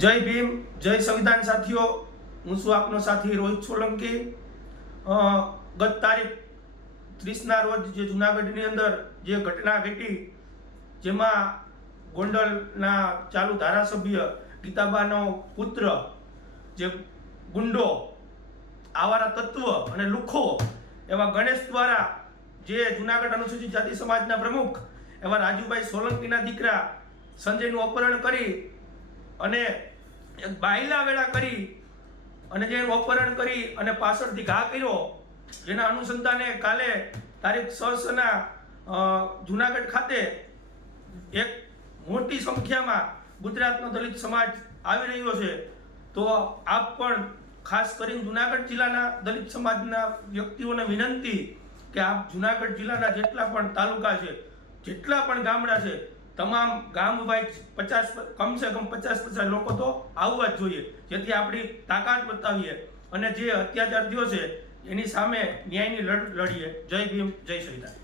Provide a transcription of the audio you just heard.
જય ભીમ, જય સંવિધાન સાથીઓ। હું છું આપનો સાથી રોહિત સોલંકી। ગત તારીખ 30ના રોજ જે જુનાગઢની અંદર જે ઘટના ઘટી, જેમાં ગોંડલના ચાલુ ધારાસભ્ય ગીતાબાનો પુત્ર જે ગુંડો, આવારા તત્વ અને લુખો એવા ગણેશ દ્વારા જે જુનાગઢ અનુસૂચિત જાતિ સમાજના પ્રમુખ એવા રાજુભાઈ સોલંકીના દીકરા સંજયનું અપહરણ કરી અને એક બાયલા વેળા કરી અને જે અપહરણ કરી અને પાછળથી ઘા કર્યો, જેના અનુસંધાને કાલે તારીખ 6ના જુનાગઢ ખાતે એક મોટી સંખ્યામાં ગુજરાતનો દલિત સમાજ આવી રહ્યો છે। તો આપ પણ ખાસ કરીને જુનાગઢ જિલ્લાના દલિત સમાજના વ્યક્તિઓને વિનંતી કે આપ જુનાગઢ જિલ્લાના જેટલા પણ તાલુકા છે, જેટલા પણ ગામડા છે, તમામ ગામ વાઇઝ કમસે કમ 50 લોકો તો આવવા જ જોઈએ, જેથી આપણી તાકાત બતાવીએ અને જે અત્યાચાર થયો છે એની સામે ન્યાયની લડીએ। જય ભીમ, જય સંવિધાન।